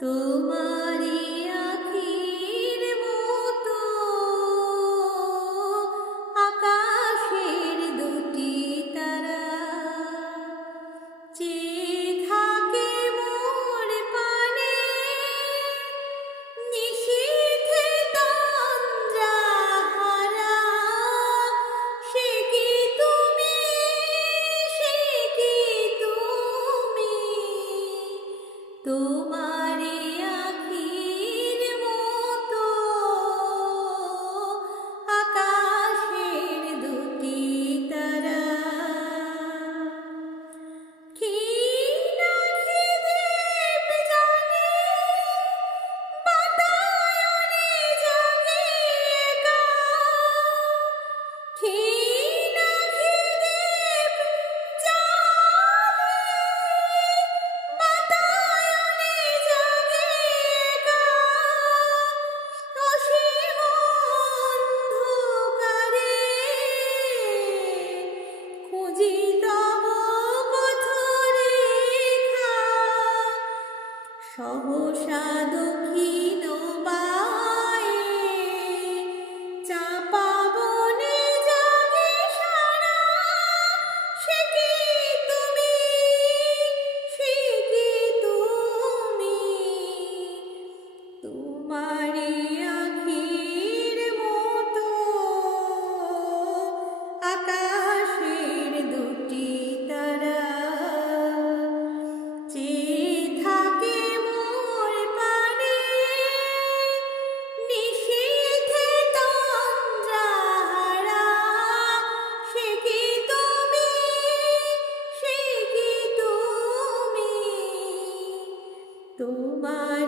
তোমারি আখির মতো আকাশের দুটি তারা চেয়ে থাকে মোর পানে নিশীথে তন্দ্রাহারা। সে কি তুমি, সে কি তুমি, তোমারি আখির মতো আকাশের দুটি তারা। ক্ষীণ খিদেপ জানে বাতায়নে জাগে একা। ক্ষীণ খিদেপ জানে বাতায়নে জাগে একা। অসীম অন্ধকারে খুঁজি তব পথরেখা। সহসা দক্ষিণ বায়ে চাপা বনে জাগে সারা। সে কি তুমি, সে কি তুমি, তোমারি আখির মতো আকাশের দুটি তারা চেয়ে থাকে মোর পানে নিশীথে তন্দ্রাহারা। সে কি তুমি, সে কি তুমি, তোমার